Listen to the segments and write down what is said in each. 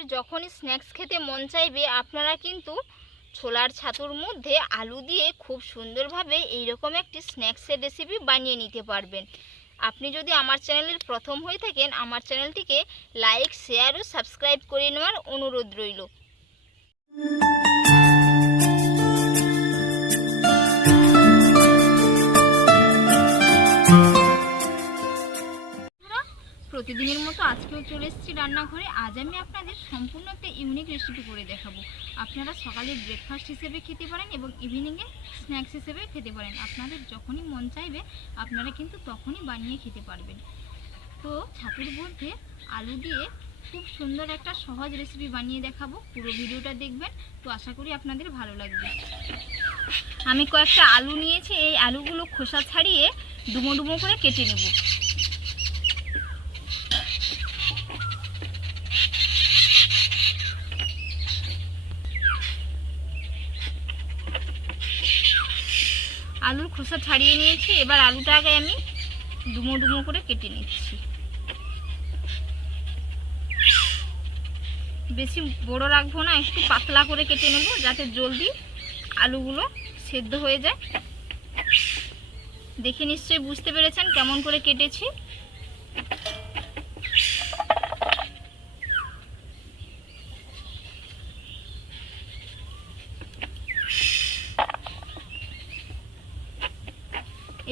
আপনাদের যখনই স্ন্যাক্স খেতে মন চাইবে, আপনারা কিন্তু ছোলার ছাতুর মধ্যে আলু দিয়ে খুব সুন্দরভাবে এইরকম একটি স্ন্যাক্সের রেসিপি বানিয়ে নিতে পারবেন। আপনি যদি আমার চ্যানেলের প্রথম হয়ে থাকেন, আমার চ্যানেলটিকে লাইক শেয়ার ও সাবস্ক্রাইব করে নেওয়ার অনুরোধ রইল। প্রতিদিনের মতো আজকেও চলে এসেছি রান্নাঘরে। আজ আমি আপনাদের সম্পূর্ণ একটা ইউনিক রেসিপি করে দেখাবো। আপনারা সকালে ব্রেকফাস্ট হিসেবে খেতে পারেন এবং ইভিনিংয়ে স্ন্যাক্স হিসেবে খেতে পারেন। আপনাদের যখনই মন চাইবে, আপনারা কিন্তু তখনই বানিয়ে খেতে পারবেন। তো ছাতুর মধ্যে আলু দিয়ে খুব সুন্দর একটা সহজ রেসিপি বানিয়ে দেখাবো। পুরো ভিডিওটা দেখবেন। তো আশা করি আপনাদের ভালো লাগবে। আমি কয়েকটা আলু নিয়েছি। এই আলুগুলো খোসা ছাড়িয়ে ডুমো ডুমো করে কেটে নেব। আলুর খোসা ছাড়িয়ে নিয়েছি। এবার আলুটাকে আমি ডুমো ডুমো করে কেটে নিচ্ছি। বেশি বড় রাখব না, একটু পাতলা করে কেটে নেব, যাতে জলদি আলুগুলো সেদ্ধ হয়ে যায়। দেখে নিশ্চয়ই বুঝতে পেরেছেন কেমন করে কেটেছি।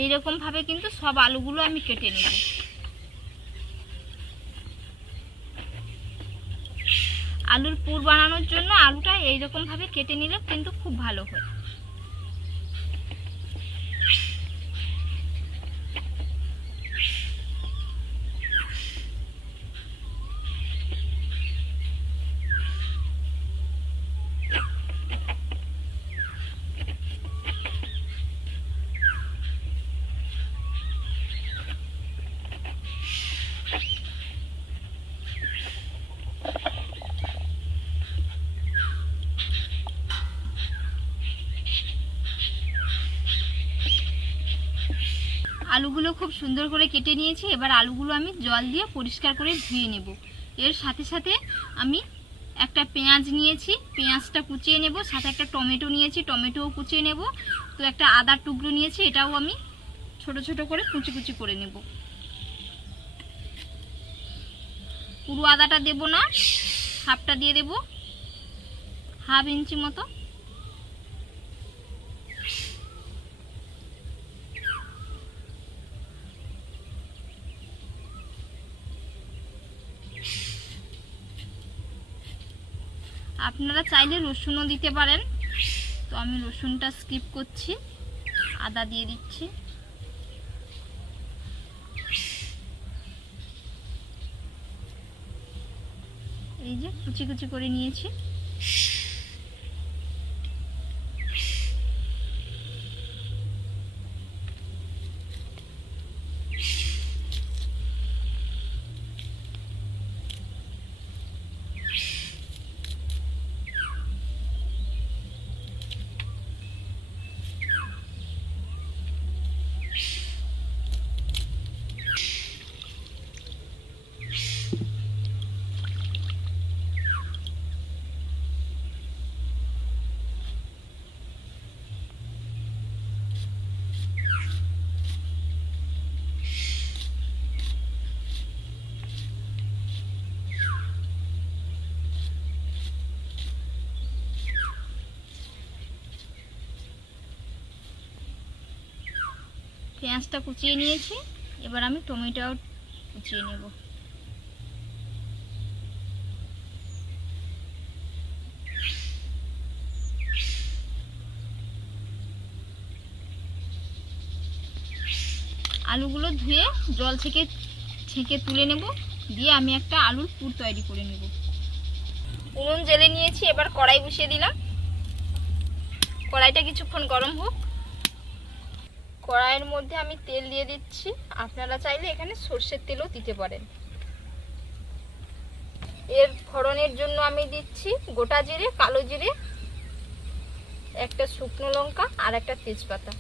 এইরকম ভাবে কিন্তু সব আলুগুলো আমি কেটে নেব। আলুর পুর বানানোর জন্য আলুটা এইরকম ভাবে কেটে নিলে কিন্তু খুব ভালো হয়। আলুগুলো খুব সুন্দর করে কেটে নিয়েছি। এবার আলুগুলো আমি জল দিয়ে পরিষ্কার করে ধুয়ে নেব। এর সাথে সাথে আমি একটা পেঁয়াজ নিয়েছি। পেঁয়াজটা কুচিয়ে নেব, সাথে একটা টমেটো নিয়েছি। টমেটোও কুচিয়ে নেব। তো একটা আদার টুকরো নিয়েছি, এটাও আমি ছোট ছোট করে কুচি কুচি করে নেব। পুরো আদাটা দেব না, হাফটা দিয়ে দেব। হাফ ইঞ্চি মতো। আপনারা চাইলে রসুনও দিতে পারেন। তো আমি রসুনটা স্কিপ করছি। আদা দিয়ে দিচ্ছি। এই যে কুচি কুচি করে নিয়েছি। পেঁয়াজটা কুচিয়ে নিয়েছি। এবার আমি টমেটোও কুচিয়ে নেব। আলুগুলো ধুয়ে জল থেকে ছেঁকে তুলে নেব। দিয়ে আমি একটা আলুর পুর তৈরি করে নেব। উনুন জেলে নিয়েছি, এবার কড়াই বসিয়ে দিলাম। কড়াইটা কিছুক্ষণ গরম হোক। কড়াইয়ের মধ্যে আমি তেল দিয়ে দিচ্ছি। আপনারা চাইলে এখানে সর্ষের তেলও দিতে পারেন। এর ফড়নের জন্য আমি দিচ্ছি গোটা জিরে, কালো জিরে, একটা শুকনো লঙ্কা আর একটা তেজপাতা।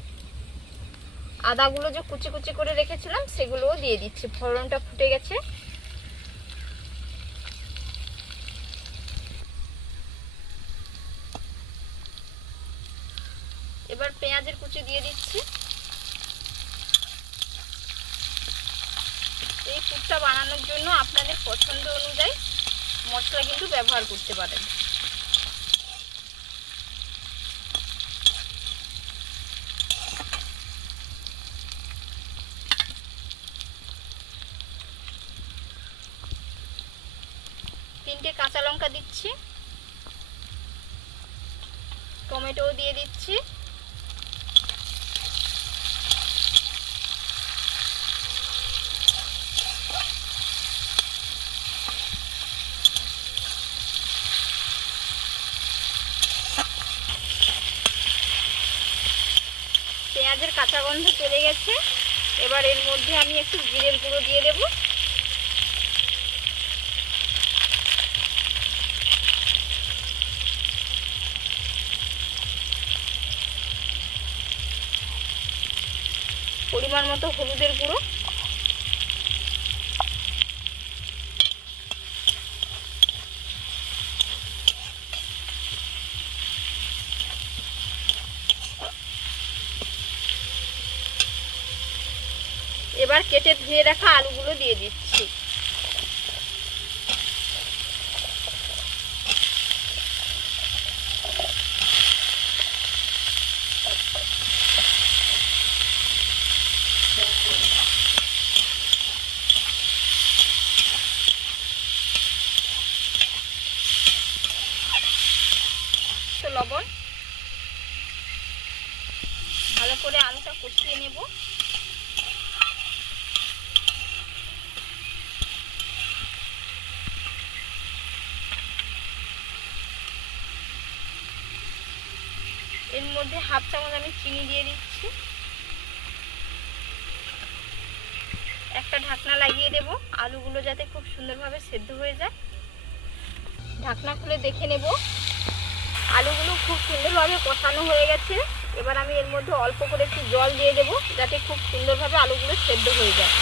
আদাগুলো যে কুচি কুচি করে রেখেছিলাম, সেগুলোও দিয়ে দিচ্ছি। ফড়নটা ফুটে গেছে। এবার পেঁয়াজের কুচি দিয়ে দিচ্ছি। পুরটা বানানোর জন্য আপনাদের পছন্দ অনুযায়ী মশলা কিন্তু ব্যবহার করতে পারেন। তিনটে কাঁচা লঙ্কা দিচ্ছি। টমেটোও দিয়ে দিচ্ছি পেঁয়াজের কাঁচা গন্ধ চলে গেছে। এবার এর মধ্যে আমি একটু জিরের গুঁড়ো দিয়ে দেব। পরিমাণ মতো হলুদের গুঁড়ো এবার কেটে ধুয়ে রাখা আলুগুলো দিয়ে দিচ্ছি তো লবণ ভালো করে আলুটা কষিয়ে নেব এর মধ্যে হাফ চামচ আমি চিনি দিয়ে দিচ্ছি একটা ঢাকনা লাগিয়ে দেব। আলুগুলো যাতে খুব সুন্দরভাবে সেদ্ধ হয়ে যায়। ঢাকনা খুলে দেখে নেব। আলুগুলো খুব সুন্দরভাবে কষানো হয়ে গেছে। এবার আমি এর মধ্যে অল্প করে একটু জল দিয়ে দেবো, যাতে খুব সুন্দরভাবে আলুগুলো সেদ্ধ হয়ে যায়।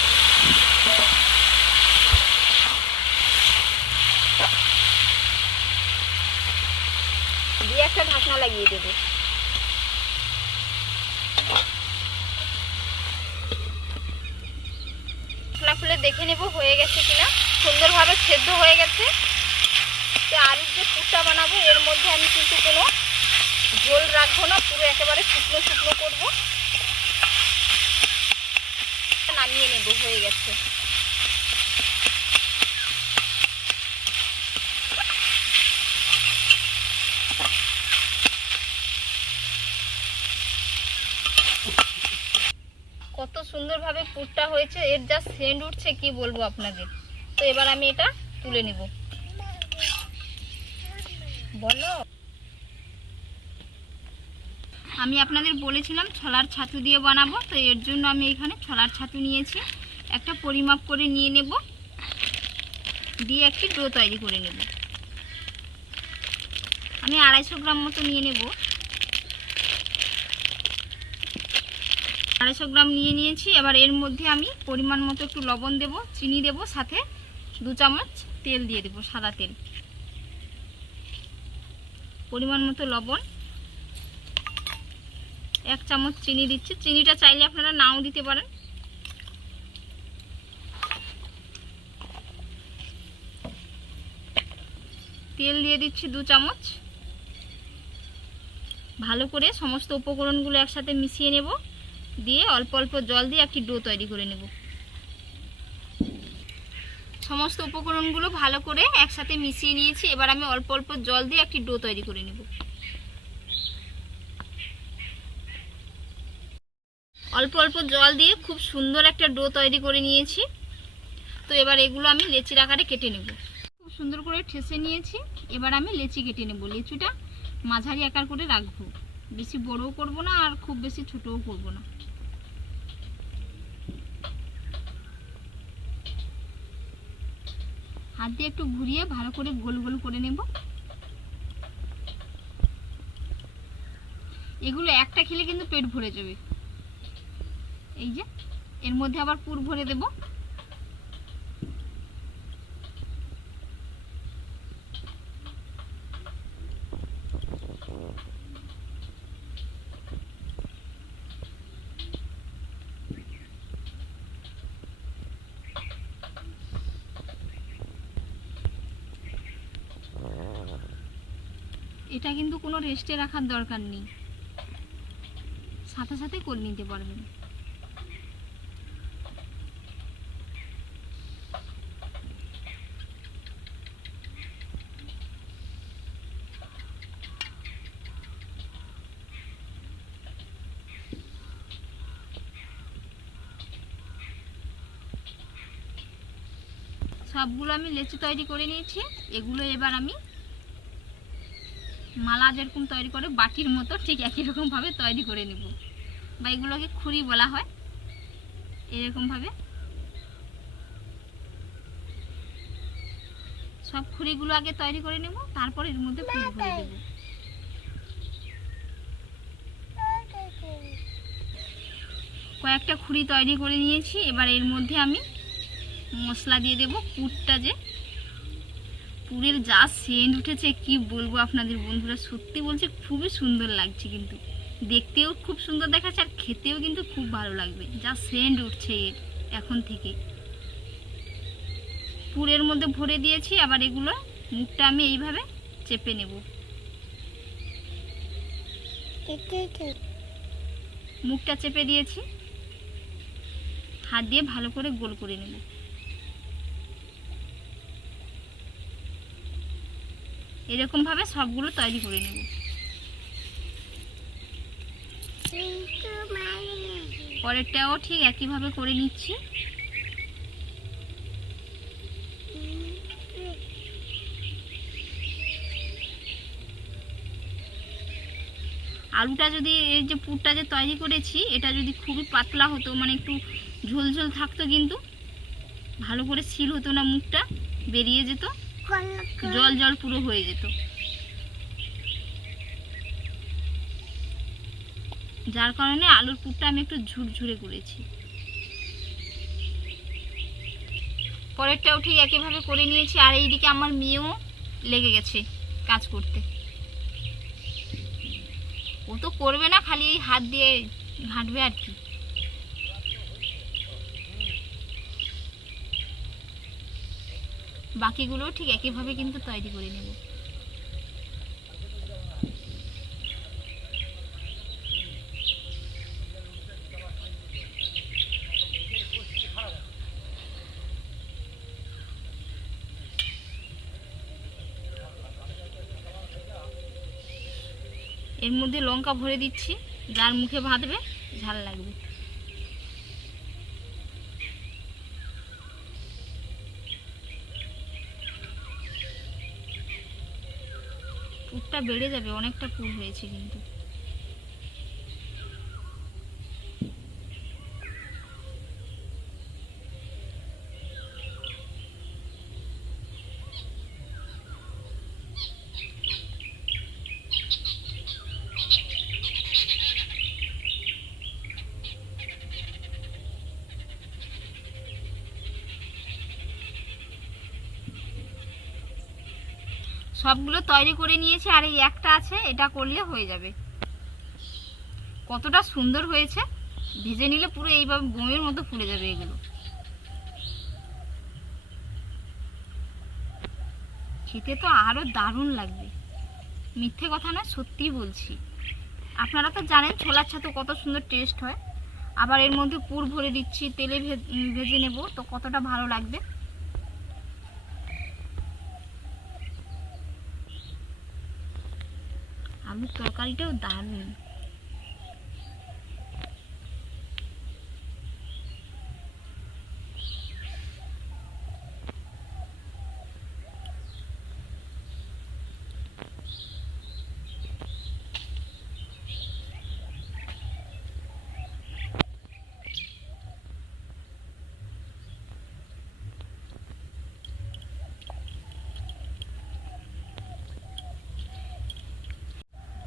দিয়ে একটা ঢাকনা লাগিয়ে দেবো ঢাকনা খুলে দেখে নেব হয়ে গেছে কিনা। সুন্দরভাবে সেদ্ধ হয়ে গেছে। তো আলুর যে পুরটা বানাবো, এর মধ্যে আমি কিন্তু কোনো ঝোল রাখব না, পুরো একেবারে শুকনো শুকনো করব। নামিয়ে নেব, হয়ে গেছে কত সুন্দরভাবে পুরটা হয়েছে, এর যা সেন্ট উঠছে, কি বলব আপনাদের? তো এবার আমি এটা তুলে নেব। বলো। আমি আপনাদের বলেছিলাম ছলার ছাতু দিয়ে বানাবো, তো এর জন্য আমি এখানে ছলার ছাতু নিয়েছি। একটা পরিমাপ করে নিয়ে নেব। দিয়ে একটি ডো তৈরি করে নেব। আমি আড়াইশো গ্রাম মতো নিয়ে নেব। আড়াইশো গ্রাম নিয়ে নিয়েছি। এবার এর মধ্যে আমি পরিমাণ মতো একটু লবণ দেব, চিনি দেব, সাথে দু চামচ তেল দিয়ে দেব, সাদা তেল। পরিমাণ মতো লবণ। এক চামচ চিনি দিচ্ছি। চিনিটা চাইলে আপনারা নাও দিতে পারেন। তেল দিয়ে দিচ্ছি দু চামচ। ভালো করে সমস্ত উপকরণগুলো একসাথে মিশিয়ে নেব। দিয়ে অল্প অল্প জল দিয়ে একটি ডো তৈরি করে নেব। সমস্ত উপকরণগুলো ভালো করে একসাথে মিশিয়ে নিয়েছি। এবার আমি অল্প অল্প জল দিয়ে একটি ডো তৈরি করে নেব। অল্প অল্প জল দিয়ে খুব সুন্দর একটা ডো তৈরি করে নিয়েছি। তো এবার এগুলো আমি লেচির আকারে কেটে নেব। খুব সুন্দর করে ঠেসে নিয়েছি। এবার আমি লেচি কেটে নেব। লেচুটা মাঝারি আকার করে রাখব। বেশি বড়ও করব না আর খুব বেশি ছোটও করব না। হাত দিয়ে একটু ঘুরিয়ে ভালো করে গোল গোল করে নেব। এগুলো একটা খেলে কিন্তু পেট ভরে যাবে। এই যে, এর মধ্যে আবার পুর ভরে দেব এটা কিন্তু কোনো রেস্টে রাখার দরকার নেই। সাথে সাথে করে নিতে পারবেন। সবগুলো আমি লেচি তৈরি করে নিয়েছি। এগুলো এবার আমি মালা যেরকম তৈরি করে, বাটির মতো ঠিক একই রকমভাবে তৈরি করে নেব। বা এগুলোকে খুরি বলা হয়, এরকমভাবে। সব খুরিগুলো আগে তৈরি করে নেব, তারপর এর মধ্যে ফুল ভরে দেব। কয়েকটা খুরি তৈরি করে নিয়েছি, এবার এর মধ্যে আমি মশলা দিয়ে দেব পুরটা যে পুরের যা সেন্ট উঠেছে, কি বলব আপনাদের বন্ধুরা? সত্যি বলছে খুবই সুন্দর লাগছে কিন্তু। দেখতেও খুব সুন্দর দেখাচ্ছে আর খেতেও কিন্তু খুব ভালো লাগবে। যা সেন্ট উঠছে এর এখন থেকে। পুরের মধ্যে ভরে দিয়েছি, আবার এগুলো মুখটা আমি এইভাবে চেপে নেব। মুখটা চেপে দিয়েছি। হাত দিয়ে ভালো করে গোল করে নেব। এরকম ভাবে সবগুলো তৈরি করে নেব। পরেরটাও ঠিক একইভাবে করে নিচ্ছি। আলুটা যদি এই যে পুরটা যে তৈরি করেছি, এটা যদি খুবই পাতলা হতো মানে একটু ঝোল ঝোল থাকতো কিন্তু, ভালো করে সিল হতো না মুখটা, বেরিয়ে যেত। জল জল পুরো হয়ে যেত। যার কারণে আলুর পুরটা আমি একটু ঝুরঝুরে করেছি। পরেরটাও ঠিক একইভাবে করে নিয়েছি, আর এইদিকে আমার মেয়েও লেগে গেছে কাজ করতে। ও তো করবে না, খালি এই হাত দিয়ে ঘাঁটবে আর কি। বাকিগুলো ঠিক একইভাবে কিন্তু তৈরি করে নেব। এর মধ্যে লঙ্কা ভরে দিচ্ছি, যার মুখে ভাতবে ঝাল লাগবে। পুরটা বেড়ে যাবে অনেকটা পুর হয়েছে কিন্তু। সবগুলো তৈরি করে নিয়েছি আর এই একটা আছে, এটা করলে হয়ে যাবে। কতটা সুন্দর হয়েছে। ভেজে নিলে পুরো এইভাবে বোমের মতো ফুলে যাবে এগুলো। খেতে তো আরও দারুণ লাগবে। মিথ্যে কথা না সত্যিই বলছি। আপনারা তো জানেন ছোলার ছাতু কত সুন্দর টেস্ট হয়। আবার এর মধ্যে পুর ভরে দিচ্ছি, তেলে ভেজে নেব, তো কতটা ভালো লাগবে। আলুর তরকারিটাও দারুণ।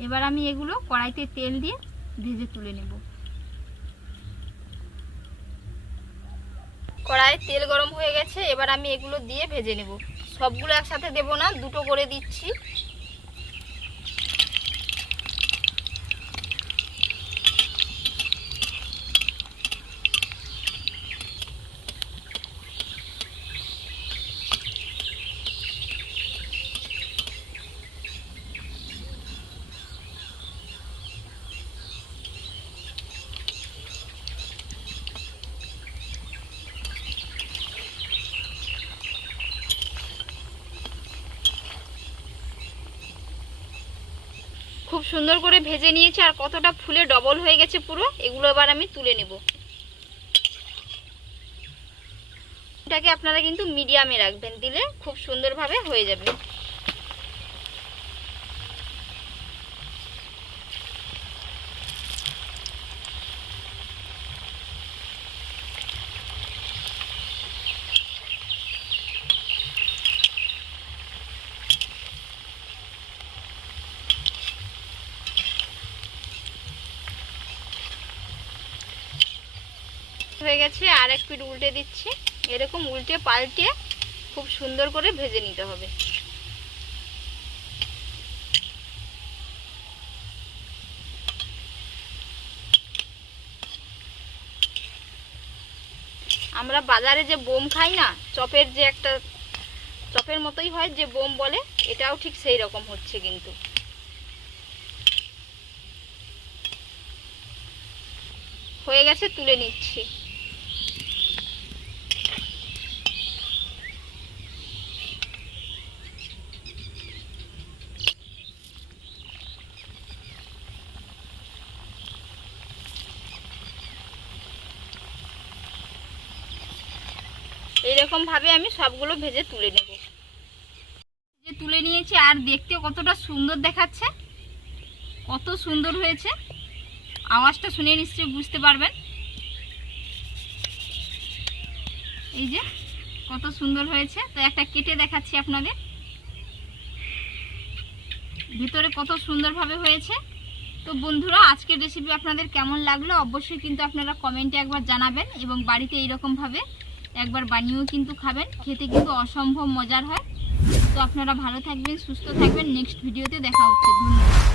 এবার আমি এগুলো কড়াইতে তেল দিয়ে ভেজে তুলে নেব। কড়াই তেল গরম হয়ে গেছে, এবার আমি এগুলো দিয়ে ভেজে নেব। সবগুলো একসাথে দেব না, দুটো করে দিচ্ছি। সুন্দর করে ভেজে নিয়েছি আর কতটা ফুলে ডবল হয়ে গেছে পুরো, এগুলো এবার আমি তুলে নেব। এটাকে আপনারা কিন্তু মিডিয়ামে রাখবেন, দিলে খুব সুন্দরভাবে হয়ে যাবে। হয়ে গেছে, আর এক পিঠ উল্টে দিচ্ছি। এরকম উল্টে পাল্টে খুব সুন্দর করে ভেজে নিতে হবে। আমরা বাজারে যে বোম খাই না, চপের যে একটা, চপের মতোই হয় যে বোম বলে, এটাও ঠিক সেই রকম হচ্ছে কিন্তু। হয়ে গেছে, তুলে নিচ্ছি। ভাবে আমি সবগুলো ভেজে তুলে নেব। যে তুলে নিয়েছি আর দেখতে কতটা সুন্দর দেখাচ্ছে, কত সুন্দর হয়েছে। আওয়াজটা শুনে নিশ্চয়ই বুঝতে পারবেন। এই যে কত সুন্দর হয়েছে। তো একটা কেটে দেখাচ্ছি আপনাদের। ভিতরে কত সুন্দরভাবে হয়েছে। তো বন্ধুরা, আজকের রেসিপি আপনাদের কেমন লাগল? অবশ্যই কিন্তু আপনারা কমেন্টে একবার জানাবেন এবং বাড়িতে এইরকমভাবে একবার বানিয়েও কিন্তু খাবেন। খেতে কিন্তু অসম্ভব মজার হয়। তো আপনারা ভালো থাকবেন, সুস্থ থাকবেন। নেক্সট ভিডিওতে দেখা হচ্ছে। ধন্যবাদ।